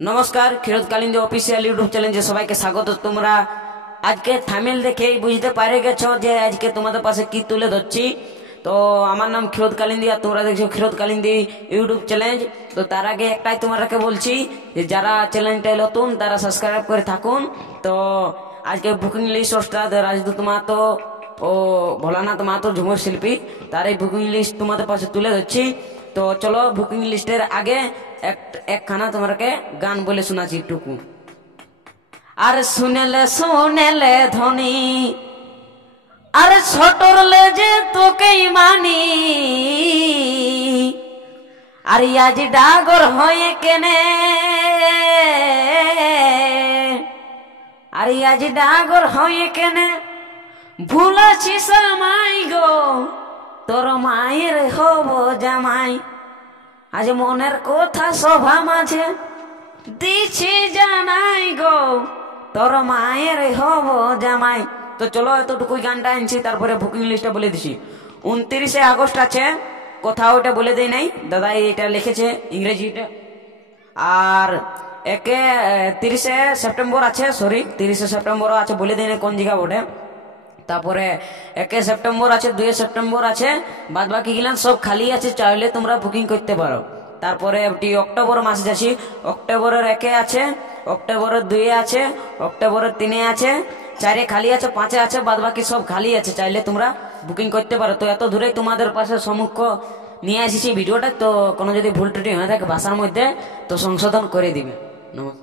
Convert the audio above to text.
नमस्कार क्षीरोद Kalindi official YouTube channel सबाइके स्वागत। তোমরা আজকে থাম্বনেল দেখেই বুঝতে পারে গেছো যে আজকে তোমাদের পাশে কি তুলে ধরছি। তো আমার নাম ক্ষীরোদ কালিন্দি আর তোমরা দেখছো ক্ষীরোদ কালিন্দি ইউটিউব চ্যানেল। তো তার আগে একটাই তোমাদেরকে বলছি যে যারা চ্যানেলটা নতুন তারা সাবস্ক্রাইব করে থাকুন। তো আজকে বুকিং লিস্ট ওস্তাদ রাজদূত মাহাতো ও ভোলানাথ মাহাতো ঝুমুর শিল্পী তার এই বুকিং লিস্ট তোমাদের পাশে তুলে ধরছি। তো চলো বুকিং লিস্টের আগে একখানা তোমাকে গান বলে শোনাচ্ছি টুকু। আর শুনেলে শুনেলে ধনী আর ছোটরলে যে তোকেই মানি আর আজ ডাগর হয়ে কেনে আর আজ ডাগর হয়ে কেনে ভুলাছিস আমায় গো তোর মায়ের হব জামাই আজ মনের কথা সভা মাঝে দিছি জানাই গো তোর মায়ের হব জামাই। তো চলো এতটুকুই গানটা আনছি, তারপরে বুকিং লিস্টটা বলে দিছি। 29 আগস্ট আছে, কোথাও ওটা বলে দেয় নাই দাদা, এটা লিখেছে ইংরেজিটা। আর 30 সেপ্টেম্বর আছে, সরি 30 সেপ্টেম্বরও আছে, বলে দেয় না কোন জায়গা ওঠে। তারপরে 1 সেপ্টেম্বর আছে, 2 সেপ্টেম্বর আছে, বাদ বাকি গেলাম সব খালি আছে, চাইলে তোমরা বুকিং করতে পারো। তারপরে অক্টোবর মাসে যাচ্ছি, অক্টোবরের 1 আছে, অক্টোবরের 2 আছে, অক্টোবরের 3 আছে, 4 খালি আছে, 5 আছে, বাদ বাকি সব খালি আছে, চাইলে তোমরা বুকিং করতে পারো। তো এত দূরে তোমাদের পাশে সম্মুখ নিয়ে আসিছি ভিডিওটা। তো কোনো যদি ভুল ত্রুটি হয়ে থাকে ভাষার মধ্যে তো সংশোধন করে দিবে। নমস্কার।